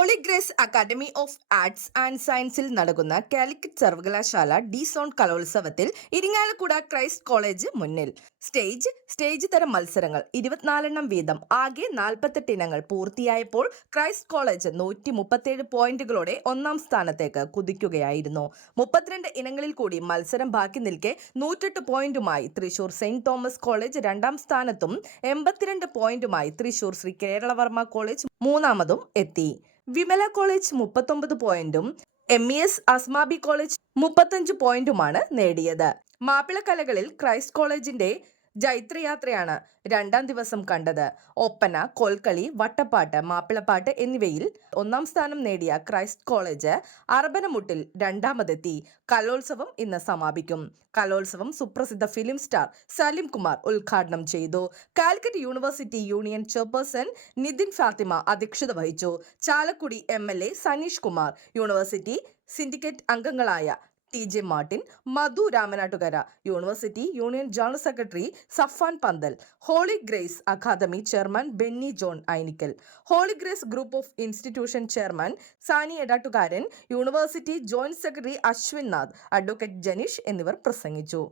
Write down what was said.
Holy Grace academy of arts and സയൻസിൽ നടക്കുന്ന കാലിക്കറ്റ് സർവകലാശാല ഡി സോൺ കലോത്സവത്തിൽ ഇരിങ്ങാലക്കുട ക്രൈസ്റ്റ് കോളേജ് മുന്നിൽ. സ്റ്റേജ് സ്റ്റേജ് തരം മത്സരങ്ങൾ. ഇരുപത്തിനാലെണ്ണം വീതം. ആകെ നാൽപ്പത്തെട്ട് ഇനങ്ങൾ പൂർത്തിയായപ്പോൾ ക്രൈസ്റ്റ് കോളേജ് നൂറ്റി മുപ്പത്തേഴ് പോയിന്റുകളോടെ ഒന്നാം സ്ഥാനത്തേക്ക് കുതിക്കുകയായിരുന്നു. മുപ്പത്തിരണ്ട് ഇനങ്ങളിൽ കൂടി മത്സരം ബാക്കി നിൽക്കെ നൂറ്റെട്ട് പോയിന്റുമായി തൃശൂർ സെയിന്റ് തോമസ് കോളേജ് രണ്ടാം സ്ഥാനത്തും എൺപത്തിരണ്ട് പോയിന്റുമായി തൃശൂർ ശ്രീ കേരളവർമ്മ കോളേജ് മൂന്നാമതും എത്തി. വിമല കോളേജ് മുപ്പത്തൊമ്പത് പോയിന്റും M E S Asmabi college മുപ്പത്തഞ്ച് പോയിന്റുമാണ് നേടിയത്. മാപ്പിള കലകളിൽ ക്രൈസ്റ്റ് കോളേജിന്റെ ജൈത്രയാത്രയാണ് രണ്ടാം ദിവസം കണ്ടത്. ഒപ്പന കൊൽക്കളി വട്ടപ്പാട്ട് മാപ്പിളപ്പാട്ട് എന്നിവയിൽ ഒന്നാം സ്ഥാനം നേടിയ ക്രൈസ്റ്റ് കോളേജ് അറബനമുട്ടിൽ രണ്ടാമതെത്തി. കലോത്സവം ഇന്ന് സമാപിക്കും. കലോത്സവം സുപ്രസിദ്ധ ഫിലിം സ്റ്റാർ സലിം കുമാർ ഉദ്ഘാടനം ചെയ്തു. Calicut university union chairperson Nithin Fathima അധ്യക്ഷത വഹിച്ചു. Chalakudy M Saneesh Kumar university syndicate അംഗങ്ങളായ T J Martin Madhu Ramanattukara university union general secretary Safan Panthal Holy Grace academy chairman Benny John Ainikkal Holy Grace group of institution chairman Sani Edattukaran university joint secretary Ashwin Nath advocate Janeesh എന്നിവർ പ്രസംഗിച്ചു.